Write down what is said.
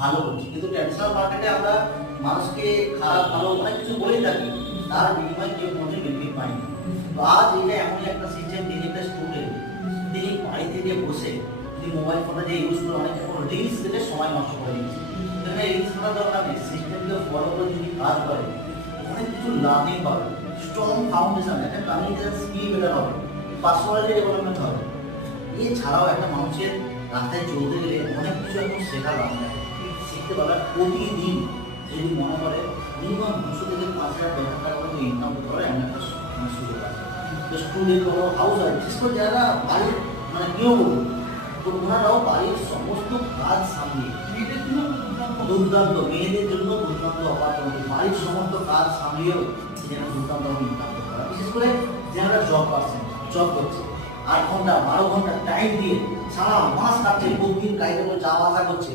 ভালো করছি, কিন্তু ট্র্যাডিশনাল মার্কেটে আমরা মানুষকে খারাপ ভালো অনেক কিছু বলেই থাকি, তার বিনিময়ে কেউ কোনো বেনিফিট পায়নি। তো আজ এটা এমনই একটা সিস্টেম, তিনি একটা স্টুডেন্ট, তিনি বাড়ি থেকে বসে তিনি মোবাইল ফোনটা যে ইউজ করে অনেক এখন রিলস দেখে সময় নষ্ট করে দিচ্ছে। এখানে রিলস করার দরকার নেই, সিস্টেমকে ফলো করে যদি কাজ করে অনেক কিছু লার্নিং পাবে, স্ট্রং ফাউন্ডেশন, একটা কমিউনিকেশন স্কিল বেটার হবে, পার্সোনালিটি ডেভেলপমেন্ট হবে। এছাড়াও একটা মানুষের রাস্তায় চলতে গেলে অনেক কিছু এখন শেখার বাকি থাকে, শিখতে পারবে। প্রতিদিন যদি মনে করে মিনিমাম 200 থেকে 5,000 টাকা করে ইনকাম করতে পারে এমন একটা সুযোগ আছে। তো স্টুডেন্ট হলো, হাউস ওয়াইফ, বিশেষ করে যারা বাড়ির মানে গৃহবধূ, তো ওনারাও বাড়ির সমস্ত কাজ সামলিয়ে দুর্দান্ত, মেয়েদের জন্য দুর্দান্ত অপারচুনিটি, বাড়ির সমস্ত কাজ সামলিয়েও যেন দুর্দান্ত ইনকাম করতে পারে। বিশেষ করে যারা জব পাচ্ছেন, জব করছে 8 ঘন্টা 12 ঘন্টা টাইম দিয়ে সারা মাস কাটছে, প্রতিদিন গাড়িতে করে যাওয়া আসা করছে,